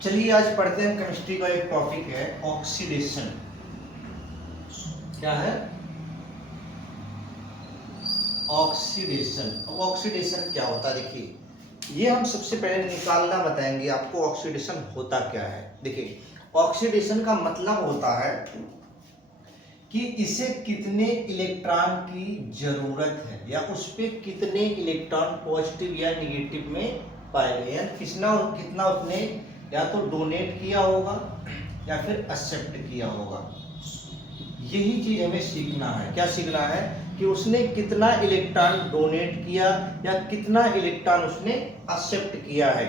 चलिए आज पढ़ते हैं केमिस्ट्री का एक टॉपिक है ऑक्सीडेशन। क्या है ऑक्सीडेशन? ऑक्सीडेशन क्या होता है? देखिए ये हम सबसे पहले निकालना बताएंगे आपको ऑक्सीडेशन होता क्या है। देखिए ऑक्सीडेशन का मतलब होता है कि इसे कितने इलेक्ट्रॉन की जरूरत है या उस पे कितने इलेक्ट्रॉन पॉजिटिव या निगेटिव में पाए गए हैं, कितना उसने या तो डोनेट किया होगा या फिर एक्सेप्ट किया होगा। यही चीज हमें सीखना है। क्या सीखना है कि उसने कितना इलेक्ट्रॉन डोनेट किया या कितना इलेक्ट्रॉन उसने एक्सेप्ट किया है।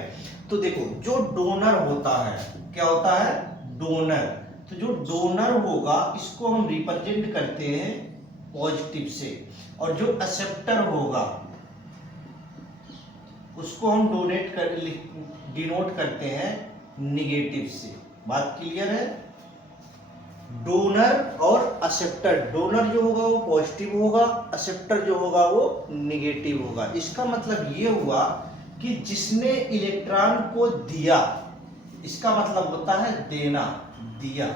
तो देखो जो डोनर होता है, क्या होता है? डोनर। तो जो डोनर होगा इसको हम रिप्रेजेंट करते हैं पॉजिटिव से, और जो एक्सेप्टर होगा उसको हम डिनोट करते हैं निगेटिव से। बात क्लियर है? डोनर और एक्सेप्टर, डोनर जो होगा वो पॉजिटिव होगा, एक्सेप्टर जो होगा वो निगेटिव होगा। इसका मतलब ये हुआ कि जिसने इलेक्ट्रॉन को दिया, इसका मतलब होता है देना, दिया।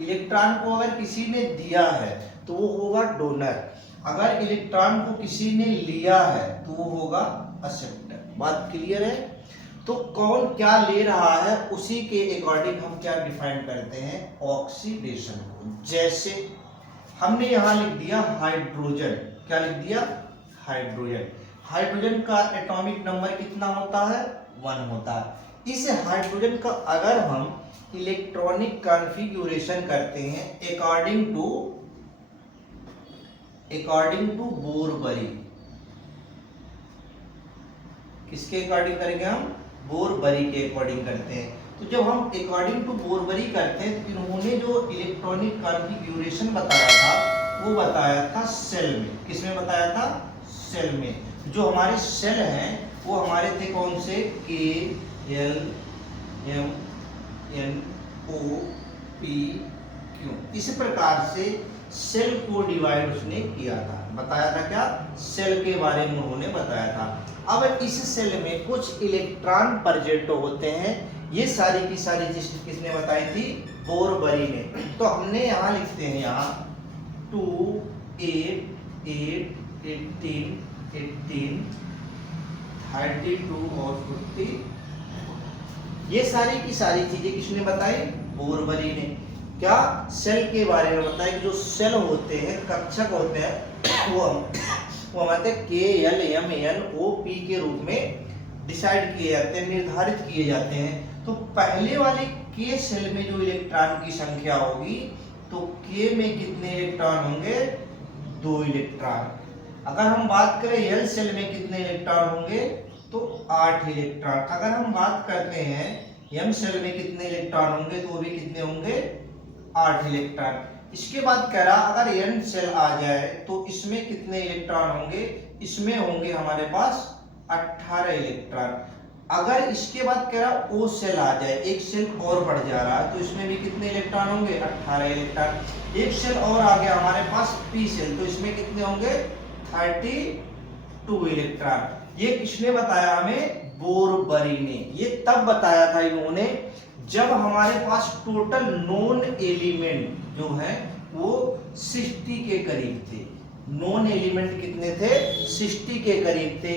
इलेक्ट्रॉन को अगर किसी ने दिया है तो वो होगा डोनर, अगर इलेक्ट्रॉन को किसी ने लिया है तो वो होगा एक्सेप्टर। बात क्लियर है? तो कौन क्या ले रहा है उसी के अकॉर्डिंग हम क्या डिफाइन करते हैं ऑक्सीडेशन को। जैसे हमने यहां लिख दिया हाइड्रोजन। क्या लिख दिया? हाइड्रोजन। हाइड्रोजन का एटॉमिक नंबर कितना होता है? 1 होता है। इस हाइड्रोजन का अगर हम इलेक्ट्रॉनिक कॉन्फ़िगरेशन करते हैं अकॉर्डिंग टू बोरबरी, किसके अकॉर्डिंग करेंगे हम? बोरबरी के अकॉर्डिंग करते हैं। तो जब हम अकॉर्डिंग टू बोरबरी करते हैं तो इन्होंने जो इलेक्ट्रॉनिक कॉन्फ़िगरेशन बताया था वो बताया था सेल में। किसमें बताया था? सेल में। जो हमारे सेल हैं वो हमारे थे कौन से? KLMNOPQ। इस प्रकार से सेल को डिवाइड उसने किया था, बताया था। क्या? सेल के बारे में उन्होंने बताया था। अब इस सेल में कुछ इलेक्ट्रॉन प्रेजेंट होते हैं। ये सारी की सारी चीज किसने बताई थी? बोरबरी ने। तो हमने यहाँ लिखते हैं यहाँ 2 8 8 18 18 32 और 50। ये सारी की सारी चीजें किसने बताई? बोरबरी ने। क्या? सेल के बारे में बताया कि जो सेल होते हैं, कक्षक होते हैं, वो हमारे KLMNOP के रूप में डिसाइड किए जाते हैं, निर्धारित किए जाते हैं। तो पहले वाले K सेल में जो इलेक्ट्रॉन की संख्या होगी तो K में कितने इलेक्ट्रॉन होंगे? 2 इलेक्ट्रॉन। अगर हम बात करें L सेल में कितने इलेक्ट्रॉन होंगे तो 8 इलेक्ट्रॉन। अगर हम बात करते हैं M सेल में कितने इलेक्ट्रॉन होंगे तो वो भी कितने होंगे? 8 इलेक्ट्रॉन। इसके बाद कह रहा अगर N सेल आ जाए तो इसमें कितने इलेक्ट्रॉन होंगे? इसमें होंगे हमारे पास 18 इलेक्ट्रॉन। अगर इसके बाद कह रहा O सेल आ जाए, एक सेल और बढ़ जा रहा है, तो इसमें भी कितने इलेक्ट्रॉन होंगे? 18 इलेक्ट्रॉन। एक सेल और आ गया हमारे पास P सेल, तो इसमें कितने होंगे? 32 इलेक्ट्रॉन। ये किसने बताया हमें? बोरबरी ने। ये तब बताया था इन्होंने जब हमारे पास टोटल नॉन एलिमेंट जो है वो 60 के करीब थे। नॉन एलिमेंट कितने थे? 60 के करीब थे।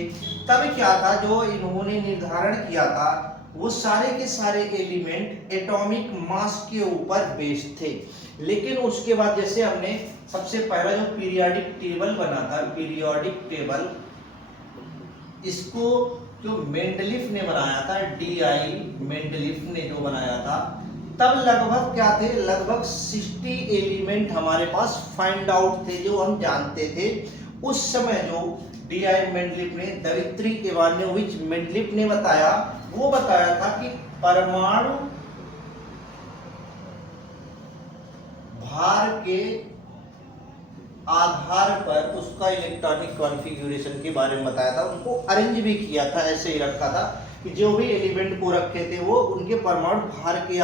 तब क्या था जो इन्होंने निर्धारण किया था, वो सारे के सारे एलिमेंट एटॉमिक मास के ऊपर बेस्ड थे। लेकिन उसके बाद जैसे हमने सबसे पहला जो पीरियोडिक टेबल बना था, पीरियोडिक टेबल, इसको जो मेंडलीफ ने बनाया था, DI मेंडलीफ ने जो बनाया था, तब लगभग क्या थे? लगभग 60 एलिमेंट हमारे पास फाइंड आउट थे, जो हम जानते थे। उस समय जो DI मेंडलीफ ने, दवित्री इवानोविच मेंडलीफ ने बताया, वो बताया था कि परमाणु भार के आधार पर उसका इलेक्ट्रॉनिक कॉन्फ़िगरेशन के बारे में बताया था। उनको अरेंज भी किया था, ऐसे ही रखा था कि जो भी एलिमेंट को रखे थे वो उनके परमाणु भार के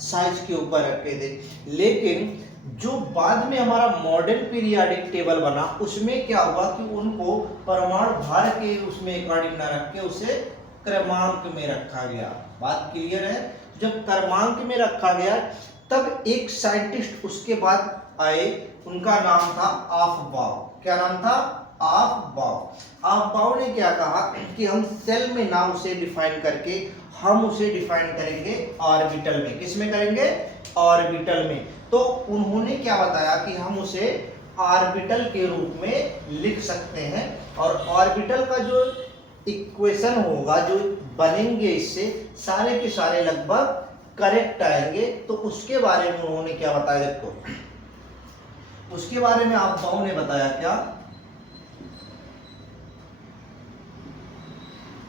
साइज के ऊपर रखे थे। लेकिन जो बाद में हमारा मॉडर्न पीरियोडिक टेबल बना, उसमें क्या हुआ कि उनको परमाणु भार के उसमें अकॉर्डिंग ना रख के उसे क्रमांक में रखा गया। बात क्लियर है? जब क्रमांक में रखा गया तब एक साइंटिस्ट उसके बाद आए, उनका नाम था आफबाउ। क्या नाम था? आफबाउ। आफबाउ ने क्या कहा कि हम सेल में ना उसे डिफाइन करके हम उसे डिफाइन करेंगे ऑर्बिटल में। किस में करेंगे? ऑर्बिटल में। तो उन्होंने क्या बताया कि हम उसे ऑर्बिटल के रूप में लिख सकते हैं, और ऑर्बिटल का जो इक्वेशन होगा, जो बनेंगे, इससे सारे के सारे लगभग करेक्ट आएंगे। तो उसके बारे में उन्होंने क्या बताया? देखो, उसके बारे में आफबाउ ने बताया क्या?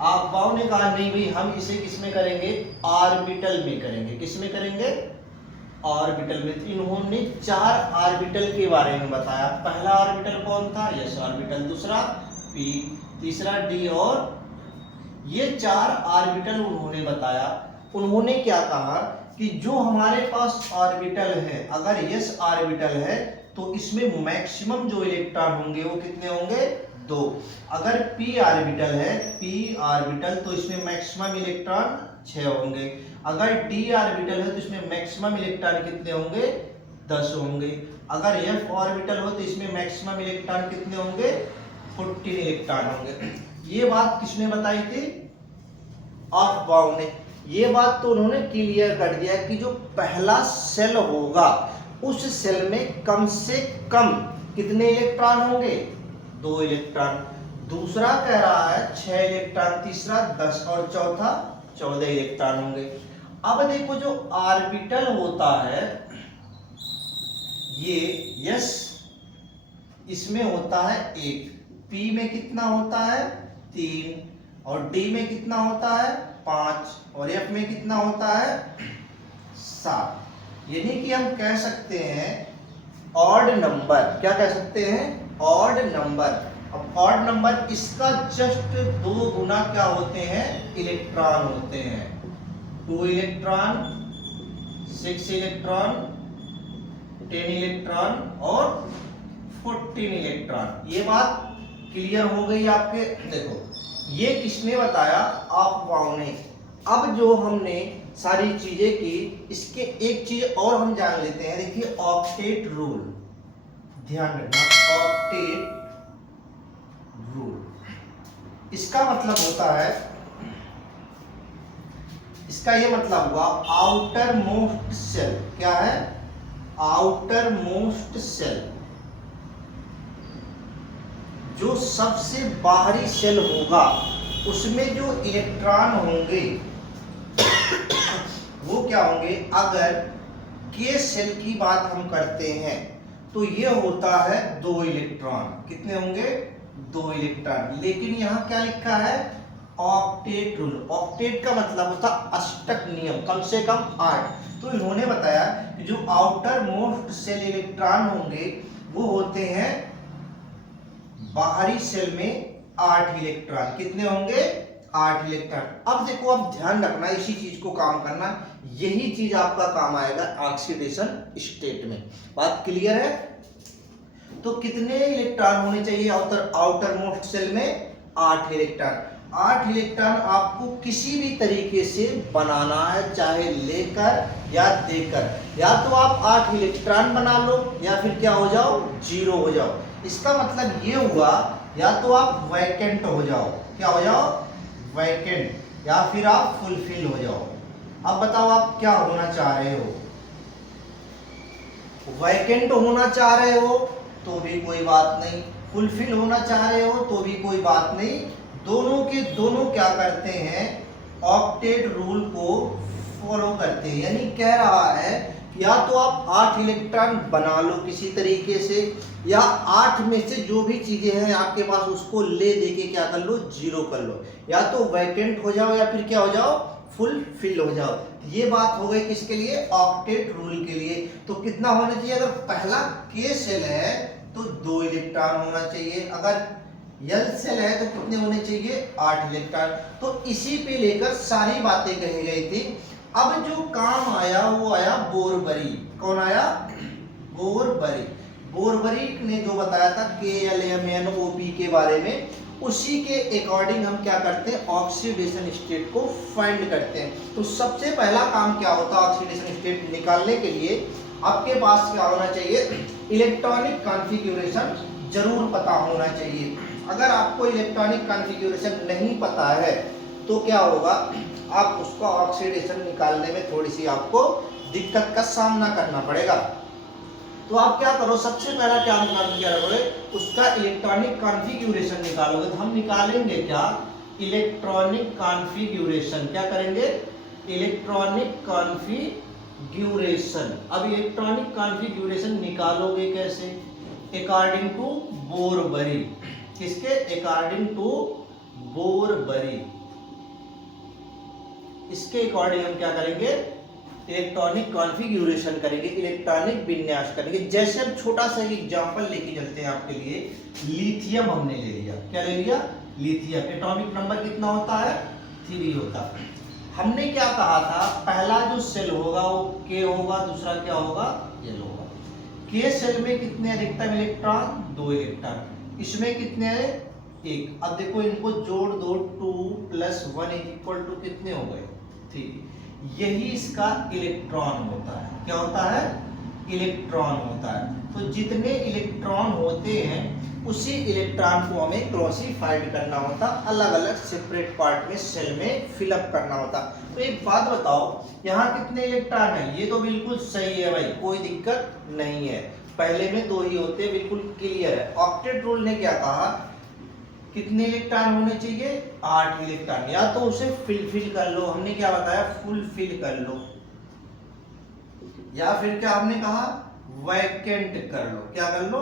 आफबाउ ने कहा नहीं भाई, हम इसे किसमें करेंगे? ऑर्बिटल में करेंगे। किसमें करेंगे? ऑर्बिटल में। तो इन्होंने 4 ऑर्बिटल के बारे में बताया। पहला ऑर्बिटल कौन था? Yes orbital. दूसरा p, तीसरा d, और ये 4 ऑर्बिटल उन्होंने बताया। उन्होंने क्या कहा कि जो हमारे पास ऑर्बिटल है, अगर यस ऑर्बिटल है तो इसमें मैक्सिमम जो इलेक्ट्रॉन होंगे वो कितने होंगे? 2। अगर p ऑर्बिटल है, p ऑर्बिटल, तो इसमें मैक्सिमम इलेक्ट्रॉन 6 होंगे। अगर d ऑर्बिटल है तो इसमें मैक्सिमम इलेक्ट्रॉन कितने होंगे? 10 होंगे। अगर f ऑर्बिटल हो तो इसमें मैक्सिमम इलेक्ट्रॉन कितने होंगे? 14 इलेक्ट्रॉन होंगे। ये बात किसने बताई थी? आफबाउ ने। ये बात तो उन्होंने क्लियर कर दिया कि जो पहला सेल होगा उस सेल में कम से कम कितने इलेक्ट्रॉन होंगे? 2 इलेक्ट्रॉन। दूसरा कह रहा है 6 इलेक्ट्रॉन, तीसरा 10, और चौथा 14 इलेक्ट्रॉन होंगे। अब देखो, जो ऑर्बिटल होता है ये यस, इसमें होता है 1, p में कितना होता है? 3, और d में कितना होता है? 5, और f में कितना होता है? 7। यानी कि हम कह सकते हैं ऑड नंबर। क्या कह सकते हैं? Odd number. अब ऑड नंबर, इसका जस्ट 2 गुना क्या होते हैं? इलेक्ट्रॉन होते हैं। 2 इलेक्ट्रॉन, 6 इलेक्ट्रॉन, 10 इलेक्ट्रॉन और 14 इलेक्ट्रॉन। ये बात क्लियर हो गई आपके? देखो, ये किसने बताया? आफबाउ ने। अब जो हमने सारी चीजें की, इसके एक चीज और हम जान लेते हैं। देखिए, ऑक्टेट रूल, ध्यान रखना, ऑक्टेट रूल। इसका मतलब होता है, इसका ये मतलब हुआ आउटर मोस्ट सेल। क्या है? आउटर मोस्ट सेल, जो सबसे बाहरी सेल होगा उसमें जो इलेक्ट्रॉन होंगे वो क्या होंगे? अगर के सेल की बात हम करते हैं तो ये होता है 2 इलेक्ट्रॉन। कितने होंगे? 2 इलेक्ट्रॉन। लेकिन यहाँ क्या लिखा है? Octet rule. ऑक्टेट का मतलब होता अष्टक नियम, कम से कम 8। तो इन्होंने बताया कि जो आउटर मोस्ट सेल इलेक्ट्रॉन होंगे वो होते हैं बाहरी सेल में 8 इलेक्ट्रॉन। कितने होंगे? 8 इलेक्ट्रॉन। अब देखो, अब ध्यान रखना, इसी चीज को काम करना, यही चीज आपका काम आएगा ऑक्सीडेशन स्टेट में। बात क्लियर है? तो कितने इलेक्ट्रॉन होने चाहिए आउटर मोस्ट सेल में? 8 इलेक्ट्रॉन। 8 इलेक्ट्रॉन आपको किसी भी तरीके से बनाना है, चाहे लेकर या देकर। या तो आप 8 इलेक्ट्रॉन बना लो या फिर क्या हो जाओ? 0 हो जाओ। इसका मतलब ये हुआ, या तो आप वैकेंट हो जाओ। क्या हो जाओ? वैकेंट, या फिर आप फुलफिल हो जाओ। अब बताओ आप क्या होना चाह रहे हो? वैकेंट होना चाह रहे हो तो भी कोई बात नहीं, फुलफिल होना चाह रहे हो तो भी कोई बात नहीं। दोनों के दोनों क्या करते हैं? ऑक्टेट रूल को फॉलो करते हैं। यानी कह रहा है या तो आप 8 इलेक्ट्रॉन बना लो किसी तरीके से, या 8 में से जो भी चीजें हैं आपके पास उसको ले दे के क्या कर लो? 0 कर लो। या तो वैकेंट हो जाओ या फिर क्या हो जाओ? फुलफिल हो जाओ। ये बात हो गई किसके लिए? ऑक्टेट रूल के लिए। तो कितना होना चाहिए? अगर पहला के सेल है तो 2 इलेक्ट्रॉन होना चाहिए। अगर यल सेल है तो कितने होने चाहिए? 8 इलेक्ट्रॉन। तो इसी पे लेकर सारी बातें कही गई थी। अब जो काम आया वो आया बोरबरी। कौन आया? बोरबरी। बोरबरी ने जो बताया था KLMNOP के बारे में, उसी के अकॉर्डिंग हम क्या करते हैं, ऑक्सीडेशन स्टेट को फाइंड करते हैं। तो सबसे पहला काम क्या होता है ऑक्सीडेशन स्टेट निकालने के लिए, आपके पास क्या होना चाहिए, इलेक्ट्रॉनिक कॉन्फ़िगरेशन जरूर पता होना चाहिए। अगर आपको इलेक्ट्रॉनिक कॉन्फ़िगरेशन नहीं पता है तो क्या होगा, आप उसका ऑक्सीडेशन निकालने में थोड़ी सी आपको दिक्कत का सामना करना पड़ेगा। तो आप क्या करो, सबसे पहला क्या निकाल क्या रखोगे, उसका इलेक्ट्रॉनिक कॉन्फ़िगरेशन निकालोगे। तो हम निकालेंगे क्या, इलेक्ट्रॉनिक कॉन्फ़िगरेशन। क्या करेंगे, इलेक्ट्रॉनिक कॉन्फ़िगरेशन। अब इलेक्ट्रॉनिक कॉन्फ़िगरेशन निकालोगे कैसे, अकॉर्डिंग टू बोरबरी। किसके, अकॉर्डिंग टू बोरबरी। इसके अकॉर्डिंग हम क्या करेंगे, इलेक्ट्रॉनिक कॉन्फ़िगरेशन करेंगे, इलेक्ट्रॉनिक विन्यास करेंगे। जैसे हम छोटा सा एग्जांपल लेके चलते हैं आपके लिए, लिथियम हमने ले लिया। क्या ले लिया, लिथियम। एटॉमिक नंबर कितना होता है, 3 होता है। हमने क्या कहा था, पहला जो सेल होगा वो के होगा, दूसरा क्या होगा, एल होगा। के सेल में कितने अधिकतम इलेक्ट्रॉन, 2 इलेक्ट्रॉन। इसमें कितने हैं, 1। अब देखो इनको जोड़ दो, 2 + 1 = कितने हो गए, 3। यही इसका इलेक्ट्रॉन होता है। क्या होता है, इलेक्ट्रॉन होता है। तो जितने इलेक्ट्रॉन होते हैं उसी इलेक्ट्रॉन को हमें क्लासिफाइड करना होता, अलग अलग सेपरेट पार्ट में सेल में फिलअप करना होता। तो एक बात बताओ, यहाँ कितने इलेक्ट्रॉन है, ये तो बिल्कुल सही है भाई, कोई दिक्कत नहीं है। पहले में 2 ही होते हैं, बिल्कुल क्लियर है। ऑक्टेट रूल ने क्या कहा, कितने इलेक्ट्रॉन होने चाहिए, 8 इलेक्ट्रॉन। या तो उसे फिल कर लो, हमने क्या बताया, फुल कर लो, या फिर क्या हमने कहा, वैकेंट कर लो। क्या कर लो,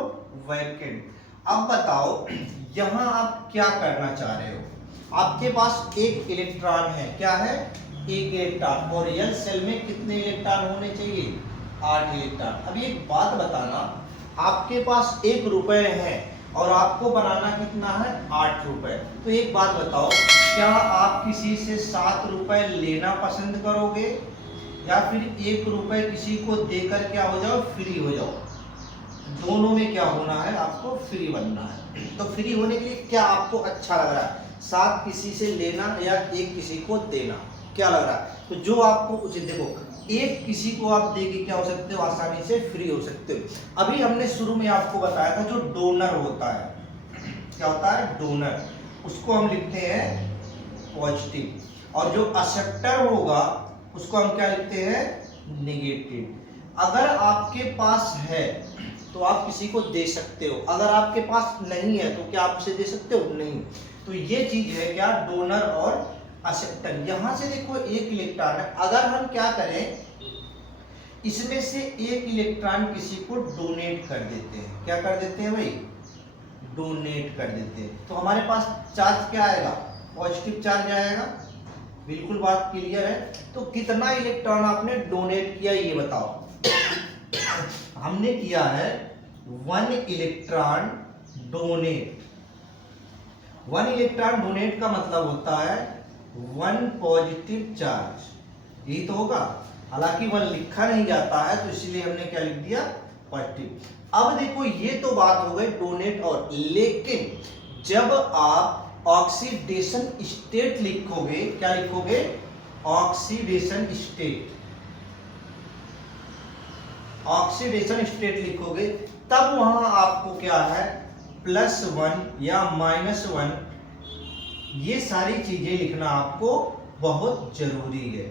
वैकेंट। अब बताओ यहां आप क्या करना चाह रहे हो, आपके पास एक इलेक्ट्रॉन है, क्या है, एक इलेक्ट्रॉन। और एल सेल में कितने इलेक्ट्रॉन होने चाहिए, 8 इलेक्ट्रॉन। अब एक बात बताना, आपके पास 1 रुपए है और आपको बनाना कितना है, 8 रुपए। तो एक बात बताओ, क्या आप किसी से 7 रुपए लेना पसंद करोगे, या फिर 1 रुपए किसी को देकर क्या हो जाओ, फ्री हो जाओ। दोनों में क्या होना है, आपको फ्री बनना है। तो फ्री होने के लिए क्या आपको अच्छा लग रहा है, 7 किसी से लेना या 1 किसी को देना, क्या लग रहा है। तो जो आपको उचित, देखो 1 किसी को आप देके क्या हो सकते हो, आसानी से फ्री हो सकते हो। अभी हमने शुरू में आपको बताया था जो डोनर होता है, क्या होता है, डोनर, उसको हम लिखते हैं पॉजिटिव। और जो एक्सेप्टर होगा उसको हम क्या लिखते हैं, नेगेटिव। अगर आपके पास है तो आप किसी को दे सकते हो, अगर आपके पास नहीं है तो क्या आप उसे दे सकते हो, नहीं। तो ये चीज है क्या, डोनर और एक्सेप्टर। यहां से देखो 1 इलेक्ट्रॉन है, अगर हम क्या करें, इसमें से 1 इलेक्ट्रॉन किसी को डोनेट कर देते हैं। क्या कर देते हैं भाई, डोनेट कर देते हैं। तो हमारे पास चार्ज क्या आएगा, पॉजिटिव चार्ज आएगा। बिल्कुल बात क्लियर है। तो कितना इलेक्ट्रॉन आपने डोनेट किया ये बताओ। हमने किया है 1 इलेक्ट्रॉन डोनेट। 1 इलेक्ट्रॉन डोनेट का मतलब होता है 1 पॉजिटिव चार्ज, यही तो होगा। हालांकि 1 लिखा नहीं जाता है तो इसलिए हमने क्या लिख दिया, पॉजिटिव। अब देखो ये तो बात हो गई डोनेट और, लेकिन जब आप ऑक्सीडेशन स्टेट लिखोगे, क्या लिखोगे, ऑक्सीडेशन स्टेट, ऑक्सीडेशन स्टेट लिखोगे, तब वहां आपको क्या है, +1 या -1, ये सारी चीजें लिखना आपको बहुत जरूरी है।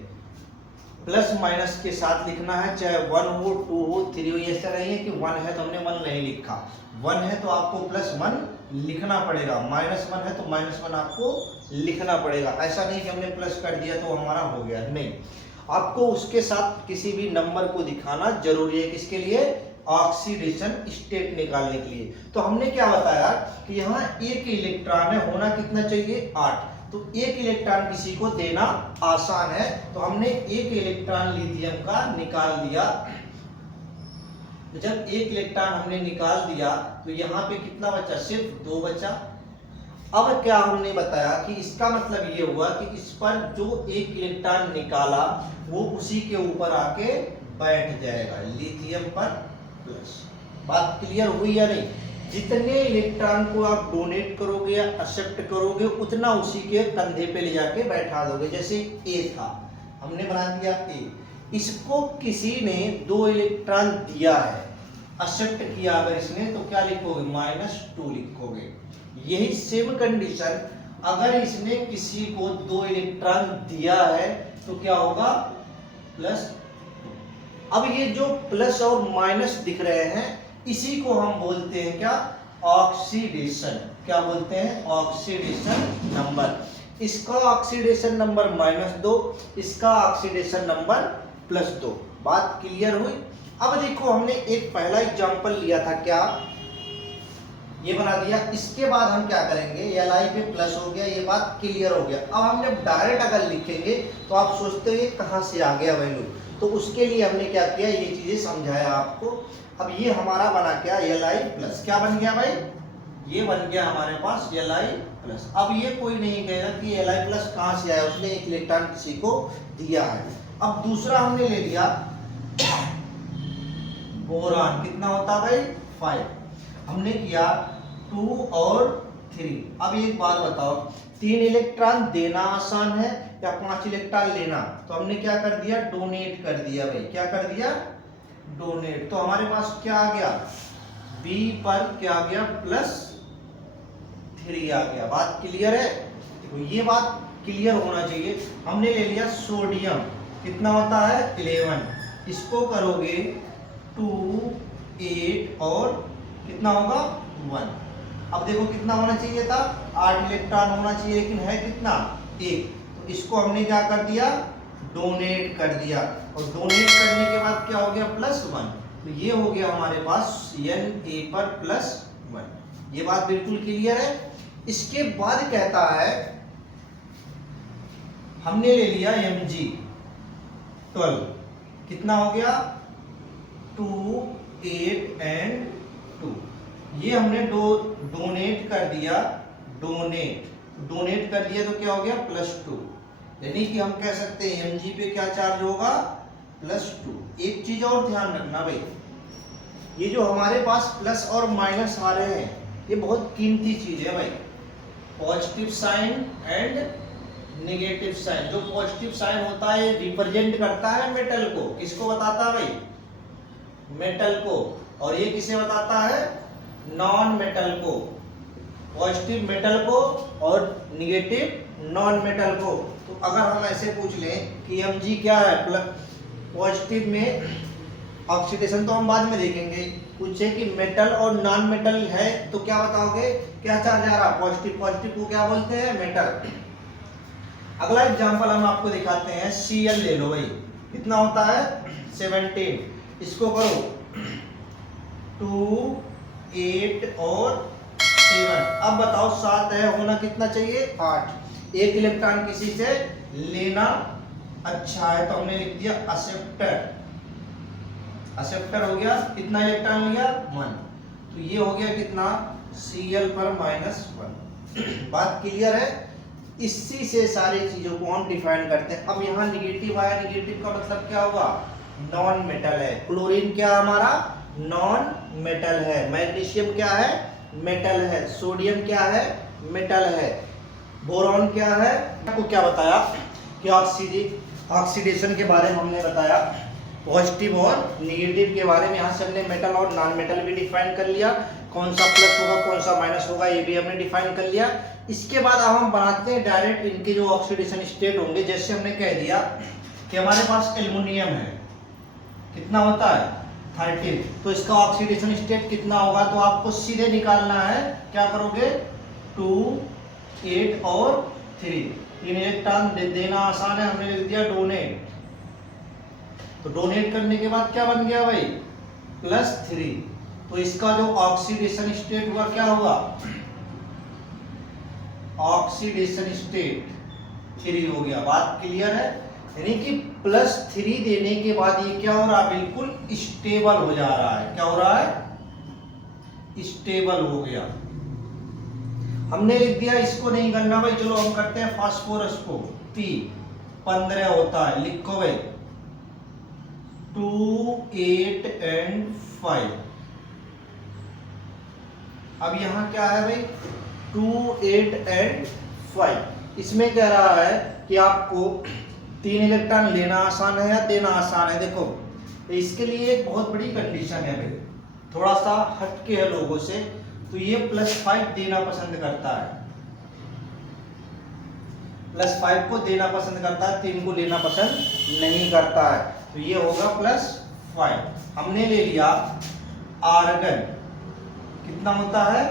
प्लस माइनस के साथ लिखना है, चाहे 1 हो, 2 हो, 3 हो। ऐसा नहीं है कि 1 है तो हमने 1 नहीं लिखा, 1 है तो आपको +1 लिखना पड़ेगा, -1 है तो -1 आपको लिखना पड़ेगा। ऐसा नहीं कि हमने प्लस कर दिया तो हमारा हो गया, नहीं। आपको उसके साथ किसी भी नंबर को दिखाना जरूरी है, किसके लिए, ऑक्सीडेशन स्टेट निकालने के लिए। तो हमने क्या बताया कि यहाँ 1 इलेक्ट्रॉन है, होना कितना चाहिए, 8। तो 1 इलेक्ट्रॉन किसी को देना आसान है, तो हमने 1 इलेक्ट्रॉन लिथियम का निकाल दिया। तो जब 1 इलेक्ट्रॉन हमने निकाल दिया तो यहाँ पे कितना बचा, सिर्फ 2 बचा। अब क्या हमने बताया कि इसका मतलब ये हुआ कि इस पर जो 1 इलेक्ट्रॉन निकाला वो उसी के ऊपर आके बैठ जाएगा, लिथियम पर प्लस। बात क्लियर हुई या नहीं। जितने इलेक्ट्रॉन को आप डोनेट करोगे या एक्सेप्ट करोगे उतना उसी के कंधे पे ले जाके बैठा दोगे। जैसे ए था, हमने बना दिया ए, इसको किसी ने 2 इलेक्ट्रॉन दिया है, एक्सेप्ट किया अगर इसने, तो क्या लिखोगे? -2 लिखोगे। यही सेम कंडीशन अगर इसने किसी को 2 इलेक्ट्रॉन दिया है तो क्या होगा? +2। अब ये जो प्लस और माइनस दिख रहे हैं इसी को हम बोलते हैं क्या? ऑक्सीडेशन। क्या बोलते हैं? Oxidation number. इसका ऑक्सीडेशन नंबर -2, इसका ऑक्सीडेशन नंबर +2। बात क्लियर हुई? अब देखो हमने एक पहला एग्जांपल लिया था, क्या ये बना दिया। इसके बाद हम क्या करेंगे? Li पे प्लस हो गया, ये बात क्लियर हो गया। अब हम जब डायरेक्ट अगर लिखेंगे तो आप सोचते हो कहाँ से आ गया वैल्यू, तो उसके लिए हमने क्या किया, ये चीजें समझाया आपको। अब ये हमारा बना क्या? Li+। क्या बन गया भाई? ये बन गया हमारे पास Li+। अब ये कोई नहीं कहेगा कि Li+ कहाँ से आया, उसने एक इलेक्ट्रॉन किसी को दिया है। अब दूसरा हमने ले लिया बोरान। कितना होता भाई? 5। हमने किया 2 और 3। अब एक बात बताओ, 3 इलेक्ट्रॉन देना आसान है या 5 इलेक्ट्रॉन लेना? तो हमने क्या कर दिया? डोनेट कर दिया भाई। क्या कर दिया? डोनेट। तो हमारे पास क्या आ गया? बी पर क्या आ गया? +3 आ गया। बात क्लियर है? तो ये बात क्लियर होना चाहिए। हमने ले लिया सोडियम। कितना होता है? 11। इसको करोगे 2, 8 और कितना होगा? 1। अब देखो कितना होना चाहिए था? 8 इलेक्ट्रॉन होना चाहिए, लेकिन है कितना? 1। तो इसको हमने क्या कर दिया? डोनेट कर दिया। और डोनेट करने के बाद क्या हो गया? +1। तो ये हो गया हमारे पास Na पर +1। ये बात बिल्कुल क्लियर है। इसके बाद कहता है, हमने ले लिया Mg12। कितना हो गया? 2, 8 एंड 2। ये हमने डोनेट कर दिया। डोनेट कर दिया तो क्या हो गया? +2। यानी कि हम कह सकते हैं Mg पे क्या चार्ज होगा? +2। एक चीज और ध्यान रखना भाई, ये जो हमारे पास प्लस और माइनस आ रहे हैं ये बहुत कीमती चीज है भाई। Positive sign and negative sign. जो पॉजिटिव साइन होता है रिप्रेजेंट करता है मेटल को। किसको बताता है भाई? मेटल को। और ये किसे बताता है? नॉन मेटल को। पॉजिटिव मेटल को और निगेटिव नॉन मेटल को। तो अगर हम ऐसे पूछ लें कि Mg क्या है? पॉजिटिव में ऑक्सीडेशन तो हम बाद में देखेंगे। पूछे कि मेटल और नॉन मेटल है तो क्या बताओगे? क्या चार्ज आ रहा? पॉजिटिव। पॉजिटिव को क्या बोलते हैं? मेटल। अगला एग्जांपल हम आपको दिखाते हैं। Cl ले लो भाई। कितना होता है? 17। इसको करो 2, 8 और 7। अब बताओ 7 है, होना कितना चाहिए? 8। एक इलेक्ट्रॉन किसी से लेना अच्छा है तो हमने लिख दिया एक्सेप्टर। एक्सेप्टर हो गया। कितना इलेक्ट्रॉन लिया? 1। तो ये हो गया कितना? Cl पर -1। बात क्लियर है? इसी से सारी चीजों को हम डिफाइन करते हैं। अब यहाँ निगेटिव आया, निगेटिव का मतलब क्या हुआ? नॉन मेटल है। क्लोरीन क्या हमारा? नॉन मेटल है। मैग्नीशियम क्या है? मेटल है। सोडियम क्या है? मेटल है। बोरॉन क्या है? आपको क्या बताया कि ऑक्सीडेशन के बारे में हमने बताया, पॉजिटिव और नेगेटिव के बारे में। यहाँ से हमने मेटल और नॉन मेटल भी डिफाइन कर लिया। कौन सा प्लस होगा कौन सा माइनस होगा ये भी हमने डिफाइन कर लिया। इसके बाद अब हम बनाते हैं डायरेक्ट इनके जो ऑक्सीडेशन स्टेट होंगे। जैसे हमने कह दिया कि हमारे पास एल्युमिनियम है। कितना होता है? 13। तो इसका ऑक्सीडेशन स्टेट कितना होगा? तो आपको सीधे निकालना है। क्या करोगे? 2, 8 और 3। 3 इलेक्ट्रॉन देना आसान है, हमने लिख दिया डोनेट। तो डोनेट करने के बाद क्या बन गया भाई? +3। तो इसका जो ऑक्सीडेशन स्टेट हुआ क्या हुआ? ऑक्सीडेशन स्टेट 3 हो गया। बात क्लियर है? यानी कि +3 देने के बाद ये क्या हो रहा है? बिल्कुल स्टेबल हो जा रहा है। क्या हो रहा है? स्टेबल हो गया। हमने लिख दिया। इसको नहीं करना भाई, चलो हम करते हैं फास्फोरस को। P15 होता है। लिखो भाई 2, 8 एंड 5। अब यहाँ क्या है भाई 2, 8 एंड 5। इसमें कह रहा है कि आपको 3 इलेक्ट्रॉन लेना आसान है या देना आसान है। देखो इसके लिए एक बहुत बड़ी कंडीशन है भाई, थोड़ा सा हटके है लोगों से, तो ये +5 देना पसंद करता है, +5 को देना पसंद करता है, 3 को लेना पसंद नहीं करता है। तो ये होगा +5। हमने ले लिया आर्गन, कितना होता है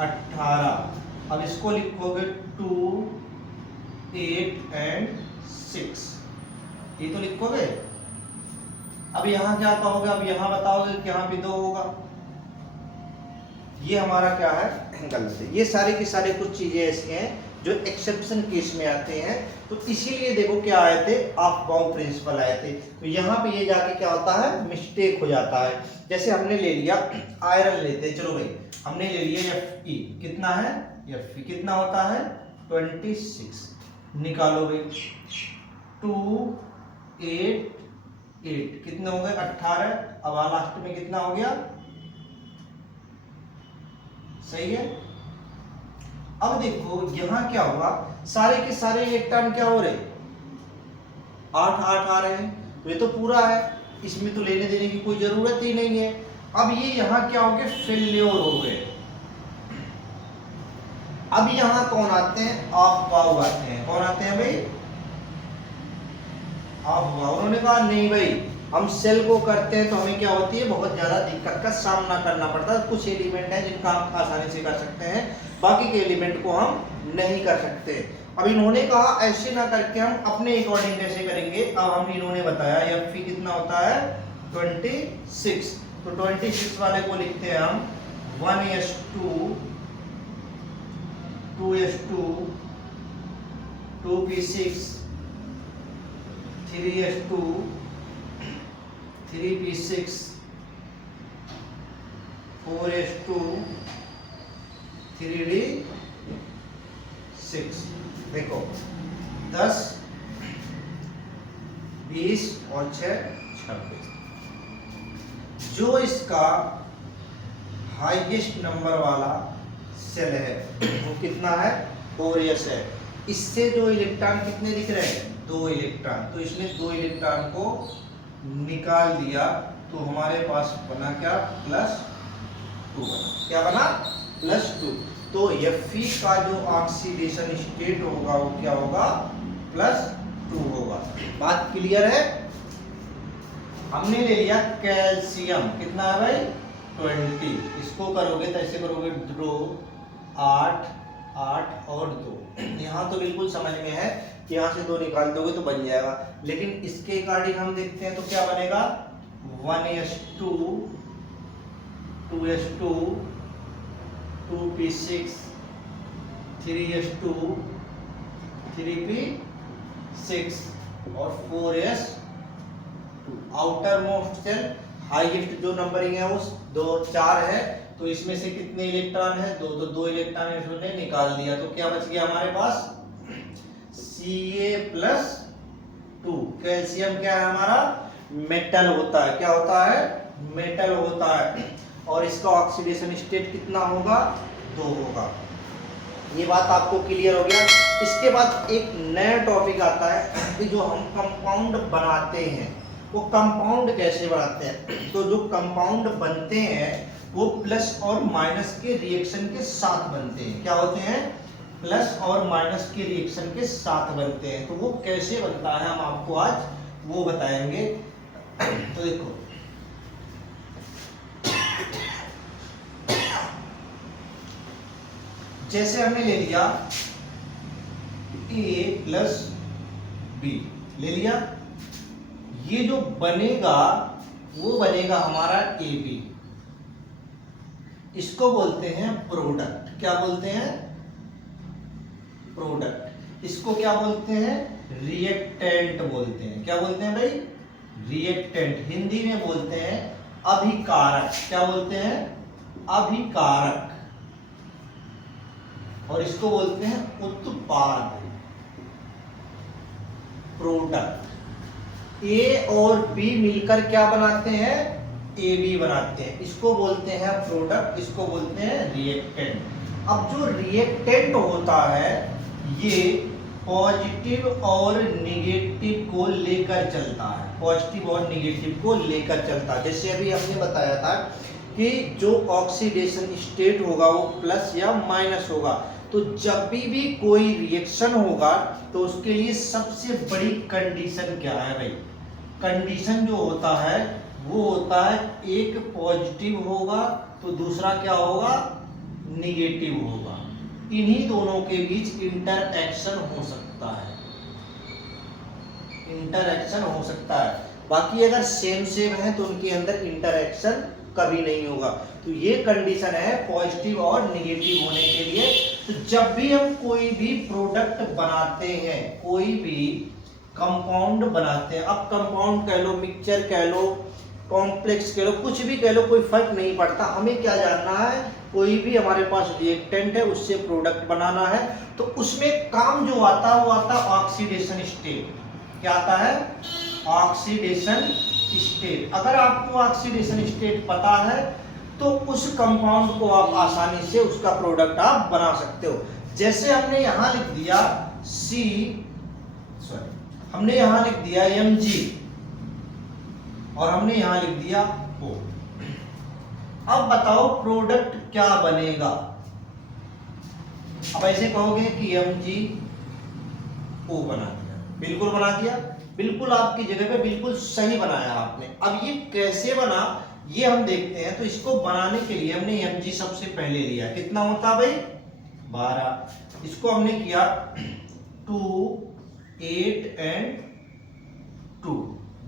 18। अब इसको लिखोगे 2, 8 एंड 6, ये तो लिखोगे। अब यहाँ क्या कहोगे, अब यहाँ बताओगे कि यहाँ पे 2 होगा, ये हमारा क्या है गलत है। ये सारे के सारे कुछ चीजें ऐसी हैं जो एक्सेप्शन केस में आते हैं। तो इसीलिए देखो क्या आए थे, ऑफ बाउंड प्रिंसिपल आए थे। तो यहाँ पे ये जाके क्या होता है, मिस्टेक हो जाता है। जैसे हमने ले लिया आयरन लेते हैं, चलो भाई हमने ले लिया Fe, कितना है Fe कितना होता है 26, निकालो भाई 2, 8, 8 कितने हो गए 18। अब लास्ट में कितना हो गया, सही है। अब देखो यहां क्या होगा, सारे के सारे इलेक्ट्रॉन क्या हो रहे 8, 8 आ रहे हैं, तो ये तो पूरा है, इसमें तो लेने देने की कोई जरूरत ही नहीं है। अब ये यहां क्या हो गए, फेल्योर हो गए। अब यहां कौन आते हैं, ऑफ बाउ आते हैं। कौन आते हैं भाई, ऑफ बाउ। उन्होंने कहा नहीं भाई हम सेल को करते हैं तो हमें क्या होती है, बहुत ज्यादा दिक्कत का सामना करना पड़ता है। कुछ एलिमेंट है जिनका हम आसानी से कर सकते हैं, बाकी के एलिमेंट को हम नहीं कर सकते। अब इन्होंने कहा ऐसे ना करके हम अपने अकॉर्डिंग कैसे करेंगे। अब हम इन्होंने बताया Fe कितना होता है 26, तो 26 वाले को लिखते हैं हम 1s2, 2s2, 2p6, 3s2, 3p6, 4s2, 3d6। देखो 10, 20 और 6, 26। जो इसका हाईएस्ट नंबर वाला सेल है वो कितना है 4s है। इससे जो इलेक्ट्रॉन कितने दिख रहे हैं 2 इलेक्ट्रॉन, तो इसने 2 इलेक्ट्रॉन को निकाल दिया, तो हमारे पास बना क्या +2 बना। क्या बना +2। तो Fe का जो ऑक्सीडेशन स्टेट होगा वो क्या होगा +2 होगा। बात क्लियर है। हमने ले लिया कैल्शियम, कितना है भाई 20। इसको करोगे तो ऐसे करोगे 2, 8, 8 और 2। यहाँ तो बिल्कुल समझ में है कि यहाँ से 2 निकाल दोगे तो बन जाएगा, लेकिन इसके अकॉर्डिंग हम देखते हैं तो क्या बनेगा 1s2, 2s2, 2p6, 3s2, 3p6 और 4s2। Outermost shell highest जो नंबरिंग है वो 2, 4 है, तो इसमें से कितने इलेक्ट्रॉन है 2, तो 2 इलेक्ट्रॉन इसने निकाल दिया, तो क्या बच गया हमारे पास Ca+2। कैल्शियम क्या है हमारा मेटल होता है, क्या होता है मेटल होता है, और इसका ऑक्सीडेशन स्टेट कितना होगा 2 होगा। ये बात आपको क्लियर हो गया। इसके बाद एक नया टॉपिक आता है कि जो हम कंपाउंड बनाते हैं वो कंपाउंड कैसे बनाते हैं। तो जो कंपाउंड बनते हैं वो प्लस और माइनस के रिएक्शन के साथ बनते हैं। क्या होते हैं प्लस और माइनस के रिएक्शन के साथ बनते हैं। तो वो कैसे बनता है हम आपको आज वो बताएंगे। तो देखो जैसे हमने ले लिया A+B ले लिया, ये जो बनेगा वो बनेगा हमारा AB। इसको बोलते हैं प्रोडक्ट। क्या बोलते हैं प्रोडक्ट। इसको क्या बोलते हैं रिएक्टेंट बोलते हैं। क्या बोलते हैं भाई रिएक्टेंट। हिंदी में बोलते हैं अभिकारक। क्या बोलते हैं अभिकारक। और इसको बोलते हैं उत्पाद प्रोडक्ट। ए और बी मिलकर क्या बनाते हैं AB बनाते हैं, इसको बोलते हैं प्रोडक्ट, इसको बोलते हैं रिएक्टेंट। अब जो रिएक्टेंट होता है ये पॉजिटिव और निगेटिव को लेकर चलता है, पॉजिटिव और निगेटिव को लेकर चलता है। जैसे अभी हमने बताया था कि जो ऑक्सीडेशन स्टेट होगा वो प्लस या माइनस होगा, तो जब भी कोई रिएक्शन होगा तो उसके लिए सबसे बड़ी कंडीशन क्या है भाई? कंडीशन जो होता है वो होता है एक पॉजिटिव होगा तो दूसरा क्या होगा? निगेटिव होगा। इन्हीं दोनों के बीच इंटरएक्शन हो सकता है, इंटरएक्शन हो सकता है। बाकी अगर सेम सेम है तो उनके अंदर इंटरएक्शन कभी नहीं होगा। तो ये कंडीशन है पॉजिटिव और निगेटिव होने के लिए। तो जब भी हम कोई भी प्रोडक्ट बनाते हैं, कोई भी कंपाउंड बनाते हैं, अब कंपाउंड कह लो, मिक्सचर कह लो, कॉम्प्लेक्स कह लो, कुछ भी कह लो, कोई फर्क नहीं पड़ता। हमें क्या जानना है? कोई भी हमारे पास रिएक्टेंट है उससे प्रोडक्ट बनाना है, तो उसमें काम जो आता है वो आता है ऑक्सीडेशन स्टेट। क्या आता है? Oxidation state. अगर आपको ऑक्सीडेशन स्टेट पता है तो उस कंपाउंड को आप आसानी से उसका प्रोडक्ट आप बना सकते हो। जैसे हमने यहां लिख दिया हमने यहां लिख दिया Mg और हमने यहां लिख दिया O। अब बताओ प्रोडक्ट क्या बनेगा? अब ऐसे कहोगे कि MgO बना दिया, बिल्कुल बना दिया, बिल्कुल आपकी जगह पे बिल्कुल सही बनाया आपने। अब ये कैसे बना ये हम देखते हैं। तो इसको बनाने के लिए हमने Mg सबसे पहले लिया, कितना होता भाई? 12। इसको हमने किया 2 8 एंड 2,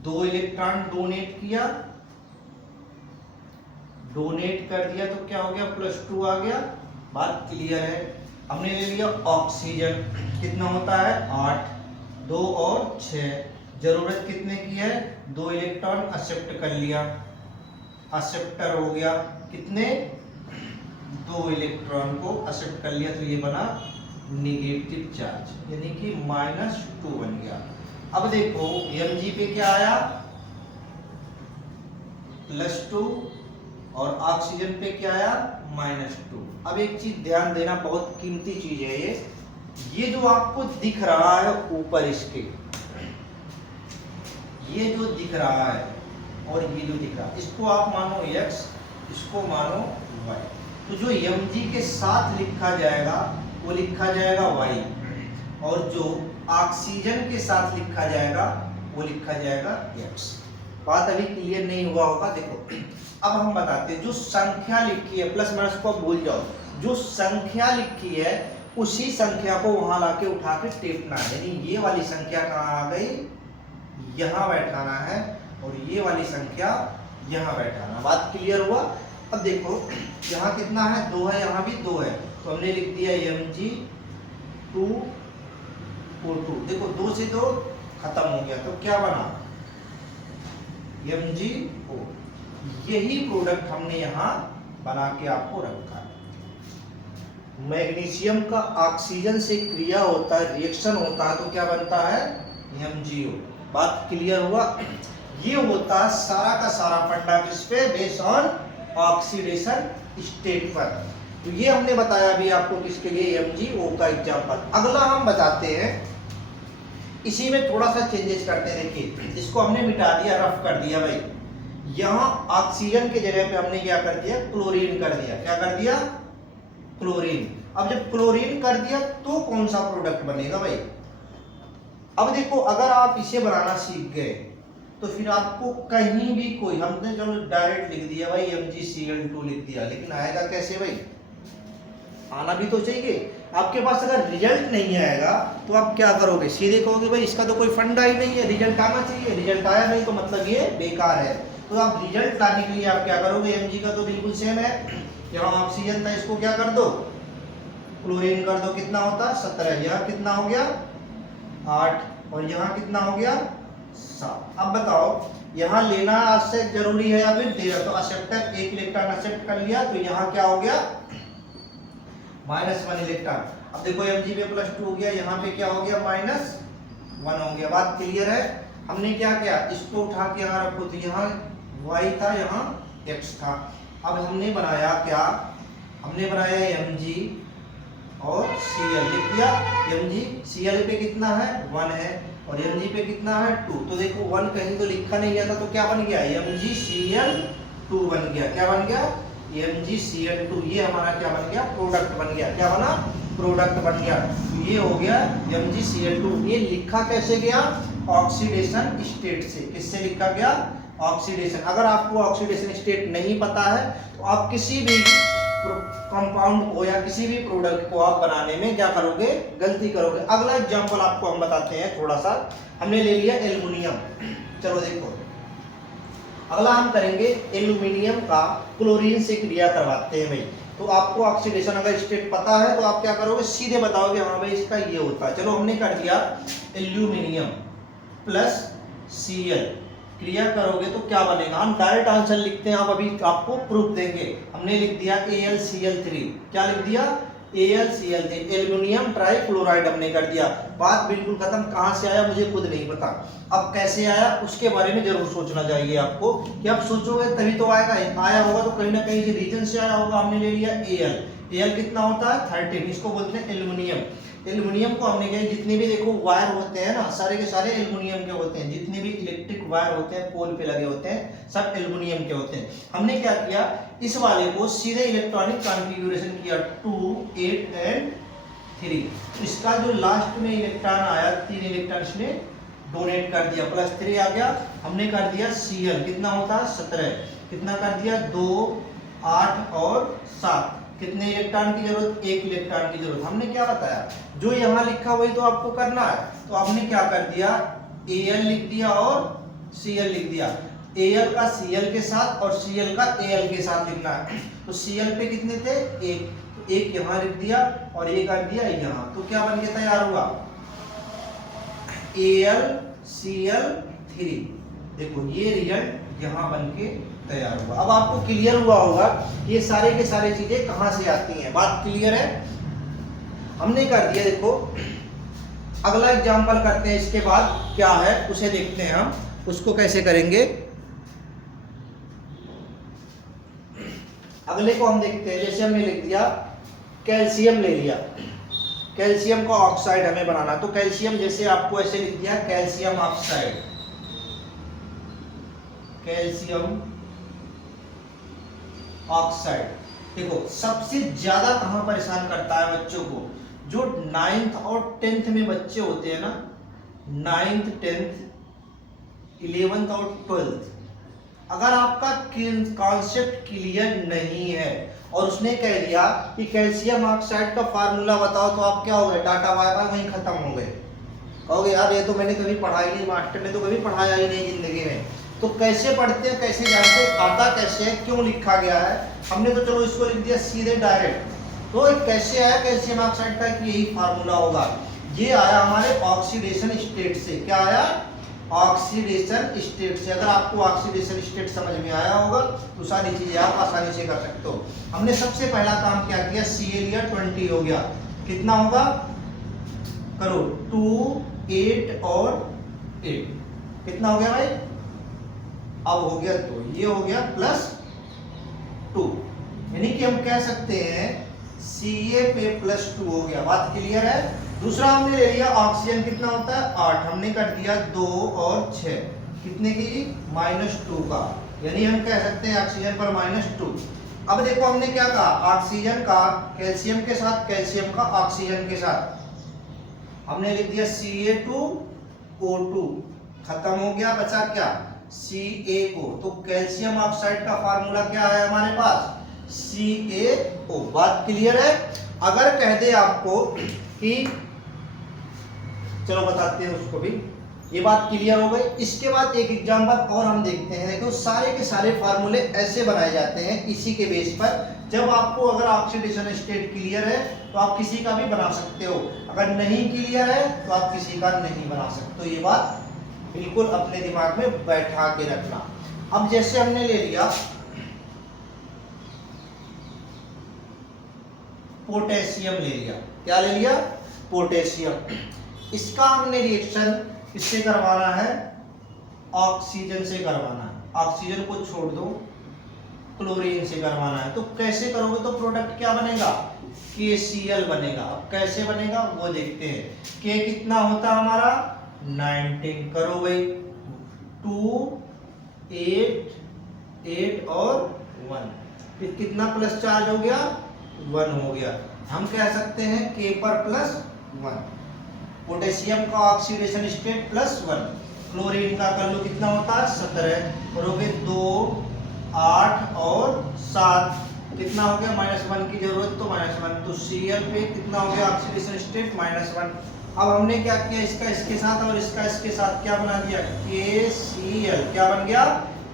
2 इलेक्ट्रॉन डोनेट किया, डोनेट कर दिया तो क्या हो गया? +2 आ गया। बात क्लियर है? हमने ले लिया ऑक्सीजन, कितना होता है? 8, 2 और 6, जरूरत कितने की है? 2 इलेक्ट्रॉन एक्सेप्ट कर लिया, एक्सेप्टर हो गया, कितने? 2 इलेक्ट्रॉन को एक्सेप्ट कर लिया, तो ये बना निगेटिव चार्ज, यानी कि -2 बन गया। अब देखो Mg पे क्या आया? +2 और ऑक्सीजन पे क्या आया? -2। अब एक चीज ध्यान देना, बहुत कीमती चीज है ये जो आपको दिख रहा है ऊपर, इसके ये जो दिख रहा है और ये जो दिख रहा है, इसको आप मानो x, इसको मानो y। तो जो Mg के साथ लिखा जाएगा वो लिखा जाएगा y, और जो ऑक्सीजन के साथ लिखा जाएगा वो लिखा जाएगा x। बात अभी क्लियर नहीं हुआ होगा। देखो अब हम बताते हैं, जो संख्या लिखी है प्लस माइनस को भूल जाओ, जो संख्या लिखी है उसी संख्या को वहां लाके उठा के टेपना है। यानी ये वाली संख्या कहाँ आ गई? यहाँ बैठाना है, और ये वाली संख्या यहाँ बैठाना। बात क्लियर हुआ? अब देखो यहाँ कितना है? 2 है, यहाँ भी 2 है, तो हमने लिख दिया Mg2O2। देखो 2 से 2 खत्म हो गया, तो क्या बना? MgO। यही प्रोडक्ट हमने यहाँ बना के आपको रखा है। मैग्नीशियम का ऑक्सीजन से क्रिया होता है, रिएक्शन होता है, तो क्या बनता है? MgO। बात क्लियर हुआ? ये होता है सारा का सारा फंडा किस पे? बेस्ड ऑन ऑक्सीडेशन स्टेट पर। तो ये हमने बताया अभी आपको किसके लिए? MgO का एग्जांपल। अगला हम बताते हैं, इसी में थोड़ा सा चेंजेस करते हैं। देखिए इसको हमने मिटा दिया, रफ कर दिया भाई। यहाँ ऑक्सीजन के जगह पे हमने क्या कर दिया? क्लोरीन कर दिया। क्या कर दिया? क्लोरीन। अब जब क्लोरीन कर दिया तो कौन सा प्रोडक्ट बनेगा भाई? अब देखो अगर आप इसे बनाना सीख गए तो फिर आपको कहीं भी कोई, हमने चलो डायरेक्ट लिख दिया भाई MgCl2 लिख दिया, लेकिन आएगा कैसे भाई? आना भी तो चाहिए। आपके पास अगर रिजल्ट नहीं आएगा तो आप क्या करोगे? सीधे कहोगे भाई इसका तो कोई फंडा ही नहीं है, रिजल्ट आना चाहिए। रिजल्ट आया नहीं तो मतलब ये बेकार है। तो आप रिजल्ट लाने के लिए आप क्या करोगे? Mg का तो बिल्कुल सेम है, यहाँ ऑक्सीजन था, इसको क्या कर दो? क्लोरीन कर दो। कितना होता? 17। यहाँ कितना हो गया? 8। और यहाँ कितना हो गया? 7। अब बताओ यहाँ लेना आपसे जरूरी है या फिर देना? तो एक्सेप्टर 1 इलेक्ट्रॉन एक्सेप्ट कर लिया, तो यहाँ क्या हो गया? -1 इलेक्ट्रॉन। अब देखो Mg पे +2 हो गया, यहाँ पे क्या हो गया? -1 हो गया। बात क्लियर है? हमने क्या किया? इसको उठा के यहाँ रखो, तो यहाँ y था, यहाँ x था। अब हमने बनाया क्या, हमने बनाया Mg और Cl, लिख दिया। Mg Cl पे कितना है 1 है और Mg पे कितना है 2। तो देखो 1 कहीं तो लिखा नहीं गया था, तो क्या बन गया MgCl2 बन गया। क्या बन गया MgCl2। ये हमारा क्या बन गया, प्रोडक्ट बन गया। क्या बना, प्रोडक्ट बन गया। तो ये हो गया MgCl2। ये लिखा कैसे गया, ऑक्सीडेशन स्टेट से। किससे लिखा गया, ऑक्सीडेशन। अगर आपको ऑक्सीडेशन स्टेट नहीं पता है तो आप किसी भी कंपाउंड को या किसी भी प्रोडक्ट को आप बनाने में क्या करोगे, गलती करोगे। अगला एग्जांपल आपको हम बताते हैं थोड़ा सा। हमने ले लिया एल्युमिनियम। चलो देखो, अगला हम करेंगे एल्युमिनियम का क्लोरीन से क्रिया करवाते हैं भाई। तो आपको ऑक्सीडेशन अगर स्टेट पता है तो आप क्या करोगे, सीधे बताओगे हाँ भाई इसका ये होता है। चलो हमने कर दिया एल्युमिनियम प्लस Cl, क्रिया करोगे तो क्या बनेगा, हम डायरेक्ट आंसर लिखते हैं, आप अभी आपको प्रूफ देंगे। हमने लिख दिया AlCl3। क्या लिख दिया, AlCl3, एल्युमिनियम ट्राइक्लोराइड हमने कर दिया। बात बिल्कुल खत्म। कहां से आया मुझे खुद नहीं पता, अब कैसे आया उसके बारे में जरूर सोचना चाहिए आपको, कि आप सोचोगे तभी तो आएगा। आया होगा तो कहीं ना कहीं से रीजन से आया होगा। हमने ले लिया Al कितना होता है 13, इसको बोलते हैं एल्युमिनियम। एल्युमिनियम को हमने क्या, जितने भी देखो वायर होते हैं ना, सारे के सारे एल्युमिनियम के होते हैं। जितने भी इलेक्ट्रिक वायर होते हैं पोल पे लगे होते हैं, सब एल्युमिनियम के होते हैं। हमने क्या किया, इस वाले को सीधे इलेक्ट्रॉनिक कॉन्फ़िगरेशन किया 2, 8 एंड 3। इसका जो लास्ट में इलेक्ट्रॉन आया 3 इलेक्ट्रॉन इसने डोनेट कर दिया, +3 आ गया। हमने कर दिया Cl, कितना होता है 17, कितना कर दिया 2, 8 और 7। कितने इलेक्ट्रॉन की जरूरत, 1 इलेक्ट्रॉन की जरूरत। हमने क्या बताया, जो यहाँ लिखा वही तो आपको करना है। तो आपने क्या कर दिया, Al लिख दिया और Cl लिख दिया। Al का Cl के साथ और Cl का Al के साथ लिखना है। तो Cl पे कितने थे 1, तो 1 यहाँ लिख दिया और 1 कर दिया यहाँ। तो क्या बन के तैयार हुआ, AlCl3। देखो ये रिजल्ट यहाँ बन के तैयार हुआ। अब आपको क्लियर हुआ होगा ये सारे के सारे चीजें कहां से आती हैं, बात क्लियर है। हमने कर दिया। देखो अगला एग्जांपल करते हैं, इसके बाद क्या है उसे देखते हैं हम, उसको कैसे करेंगे। अगले को हम देखते हैं। जैसे हमने लिख दिया कैल्शियम ले लिया, कैल्शियम का ऑक्साइड हमें बनाना। तो कैल्शियम जैसे आपको ऐसे लिख दिया कैल्शियम ऑक्साइड, कैल्शियम ऑक्साइड। देखो सबसे ज्यादा कहां परेशान करता है बच्चों को, जो 9th और 10th में बच्चे होते हैं ना, 9th 10th 11th और 12th, अगर आपका कॉन्सेप्ट क्लियर नहीं है और उसने कह दिया कि कैल्शियम ऑक्साइड का फार्मूला बताओ, तो आप क्या हो गए, टाटा बाय बाय वहीं खत्म हो गए। कहोगे यार ये तो मैंने कभी पढ़ा ही नहीं, मास्टर ने तो कभी पढ़ाया ही नहीं जिंदगी में। तो कैसे पढ़ते हैं, कैसे जानते हैं, आता कैसे है, क्यों लिखा गया है। हमने तो चलो इसको लिख दिया सीधे डायरेक्ट। तो कैसे आया कैल्शियम ऑक्साइड का, कि यही फार्मूला होगा। ये आया हमारे ऑक्सीडेशन स्टेट से। क्या आया, ऑक्सीडेशन स्टेट से। अगर आपको ऑक्सीडेशन स्टेट समझ में आया होगा तो सारी चीजें आप आसानी से कर सकते हो। हमने सबसे पहला काम क्या किया, Cl लिया 20 हो गया। कितना होगा करो 2, 8 और 8, कितना हो गया भाई, अब हो गया तो ये हो गया +2, यानी कि हम कह सकते हैं Ca पे +2 हो गया। बात क्लियर है। दूसरा हमने ले लिया ऑक्सीजन, कितना होता है 8, हमने कर दिया 2 और 6, कितने की -2 का, यानी हम कह सकते हैं ऑक्सीजन पर -2। अब देखो हमने क्या कहा, ऑक्सीजन का कैल्शियम के साथ, कैल्शियम का ऑक्सीजन के साथ, हमने लिख दिया Ca2O2, खत्म हो गया, बचा क्या CaO। तो कैल्शियम ऑक्साइड का फार्मूला क्या है हमारे पास, CaO। बात क्लियर है। अगर कह दे आपको कि चलो बताते हैं उसको भी, ये बात क्लियर हो गई। इसके बाद एक एग्जांपल और हम देखते हैं। देखो सारे के सारे फार्मूले ऐसे बनाए जाते हैं इसी के बेस पर। जब आपको अगर ऑक्सीडेशन स्टेट क्लियर है तो आप किसी का भी बना सकते हो, अगर नहीं क्लियर है तो आप किसी का नहीं बना सकते। तो ये बात बिल्कुल अपने दिमाग में बैठा के रखना। अब जैसे हमने ले लिया पोटेशियम, ले लिया, क्या ले लिया, पोटेशियम। इसका हमने रिएक्शन किससे करवाना है, ऑक्सीजन से करवाना है। ऑक्सीजन को छोड़ दो, क्लोरीन से करवाना है, तो कैसे करोगे? तो प्रोडक्ट क्या बनेगा? KCl बनेगा। अब कैसे बनेगा वो देखते हैं। K कितना होता है हमारा? 19। करो भाई, 2 8 8 और 1, फिर कितना प्लस चार्ज हो गया? 1 हो गया। हम कह सकते हैं K पर प्लस 1। पोटेशियम का ऑक्सीडेशन स्टेट +1, क्लोरीन का कर लो कितना होता है? 17। करोगे 2 8 और 7, कितना हो गया? -1 की जरूरत तो -1, तो Cl पे कितना हो गया ऑक्सीडेशन स्टेट? -1। अब हमने क्या किया? इसका इसके साथ और इसका इसके साथ क्या बना दिया? KCl। क्या बन गया?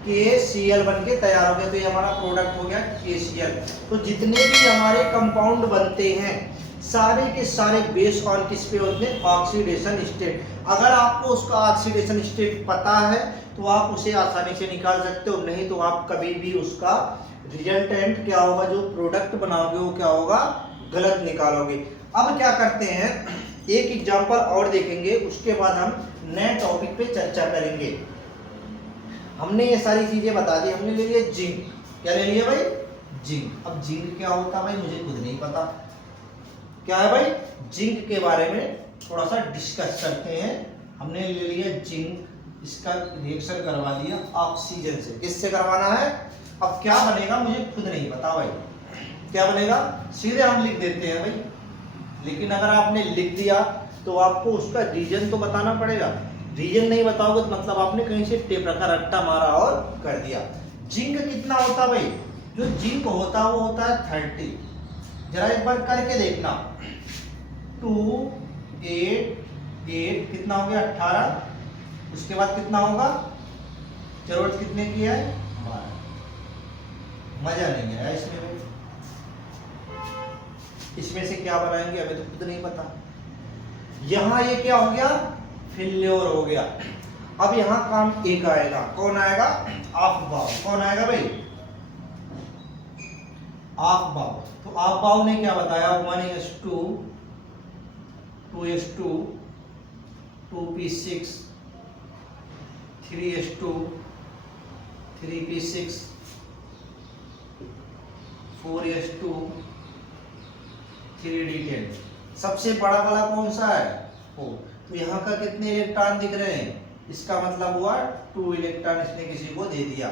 KCl बन के तैयार हो गया। तो ये हमारा प्रोडक्ट हो गया KCl। तो जितने भी हमारे कंपाउंड बनते हैं सारे के सारे बेस्ड ऑन किस पे होते हैं? Oxidation state. अगर आपको उसका ऑक्सीडेशन स्टेट पता है तो आप उसे आसानी से निकाल सकते हो, नहीं तो आप कभी भी उसका रिजल्टेंट क्या होगा, जो प्रोडक्ट बनाओगे वो क्या होगा? गलत निकालोगे। अब क्या करते हैं, एक एग्जांपल और देखेंगे, उसके बाद हम नए टॉपिक पे चर्चा करेंगे। हमने ये सारी चीजें बता दी। हमने ले लिया जिंक। क्या ले लिया भाई? जिंक। अब जिंक क्या होता है भाई? मुझे खुद नहीं पता क्या है भाई। जिंक के बारे में थोड़ा सा डिस्कस करते हैं। हमने ले लिया जिंक, इसका रिएक्शन करवा दिया ऑक्सीजन से। किससे करवाना है? अब क्या बनेगा मुझे खुद नहीं पता भाई। क्या बनेगा? सीधे हम लिख देते हैं भाई, लेकिन अगर आपने लिख दिया तो आपको उसका रीजन तो बताना पड़ेगा। रीजन नहीं बताओगे तो मतलब आपने कहीं से टेप रखा, रट्टा मारा और कर दिया। जिंक कितना होता भाई? जो जिंक होता है वो होता है 30। जरा एक बार करके देखना। 2 8 8 कितना हो गया? 18। उसके बाद कितना होगा? जरूरत कितने की है? 12। मजा नहीं आया इसमें भाई। इसमें से क्या बनाएंगे हमें तो खुद नहीं पता। यहां ये क्या हो गया? फेल्योर हो गया। अब यहां काम एक आएगा। कौन आएगा? ऑफ बाउ। कौन आएगा भाई? ऑफ बाउ। तो ऑफ बाउ ने क्या बताया? 1s2 2s2 2p6 3s2 3p6 4s2 3d10। सबसे बड़ा वाला कौन सा है? 4। तो यहाँ का कितने इलेक्ट्रॉन दिख रहे हैं? इसका मतलब हुआ 2 इलेक्ट्रॉन इसने किसी को दे दिया।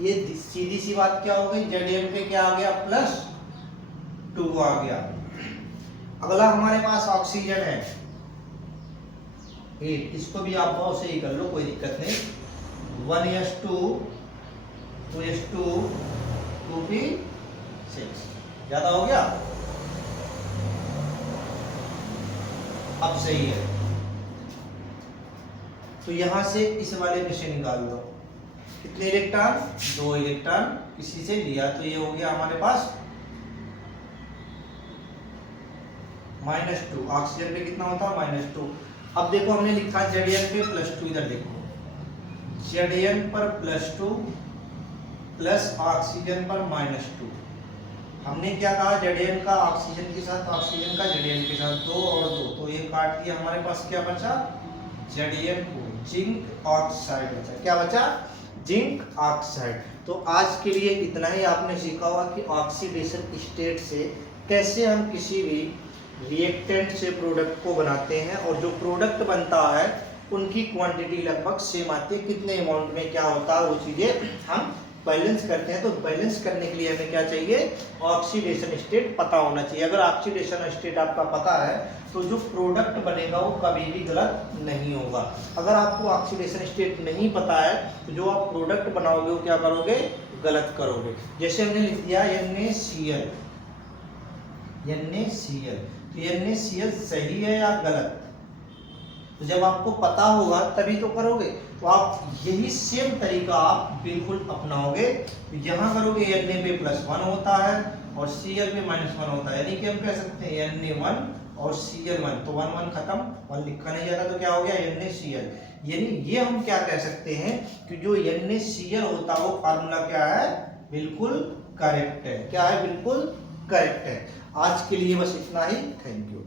ये सीधी सी बात क्या हो गई? Zn पे क्या आ गया? +2 आ गया। अगला हमारे पास ऑक्सीजन है 8। इसको भी आप बहुत सही कर लो, कोई दिक्कत नहीं। 1s2 2s2 2p6 ज्यादा हो गया। अब सही है। तो यहां से इस वाले में से निकाल दो कितने इलेक्ट्रॉन? 2 इलेक्ट्रॉन किसी से लिया, तो ये हो गया हमारे पास -2। ऑक्सीजन पे कितना होता है? -2। अब देखो हमने लिखा Zn पे +2। इधर देखो, Zn पर +2 प्लस ऑक्सीजन पर -2। हमने क्या कहा? Zn का ऑक्सीजन के साथ, ऑक्सीजन का Zn के साथ, 2 और 2, तो ये काट दिया। हमारे पास क्या बचा? Zn2 जिंक ऑक्साइड बचा। क्या बचा? Zinc oxide. तो आज के लिए इतना ही। आपने सीखा होगा कि ऑक्सीडेशन स्टेट से कैसे हम किसी भी रिएक्टेंट से प्रोडक्ट को बनाते हैं, और जो प्रोडक्ट बनता है उनकी क्वांटिटी लगभग सेम आती है, कितने अमाउंट में क्या होता है वो चीज़ें हम बैलेंस करते हैं। तो बैलेंस करने के लिए हमें क्या चाहिए? ऑक्सीडेशन स्टेट पता होना चाहिए। अगर ऑक्सीडेशन स्टेट आपका पता है तो जो प्रोडक्ट बनेगा वो कभी भी गलत नहीं होगा। अगर आपको ऑक्सीडेशन स्टेट नहीं पता है तो जो आप प्रोडक्ट बनाओगे वो क्या करोगे? गलत करोगे। जैसे हमने लिख दिया NaCl। NaCl, तो NaCl सही है या गलत? तो जब आपको पता होगा तभी तो करोगे। तो आप यही सेम तरीका आप बिल्कुल अपनाओगे। तो यहाँ करोगे Na पे +1 होता है और Cl पे -1 होता है, यानी कि हम कह सकते हैं Na1 और Cl1। तो 1 1 खत्म, 1 लिखा नहीं जाता, तो क्या हो गया? NaCl। यानी ये हम क्या कह सकते हैं कि जो NaCl होता है वो फार्मूला क्या है? बिल्कुल करेक्ट है। क्या है? बिल्कुल करेक्ट है। आज के लिए बस इतना ही। Thank you.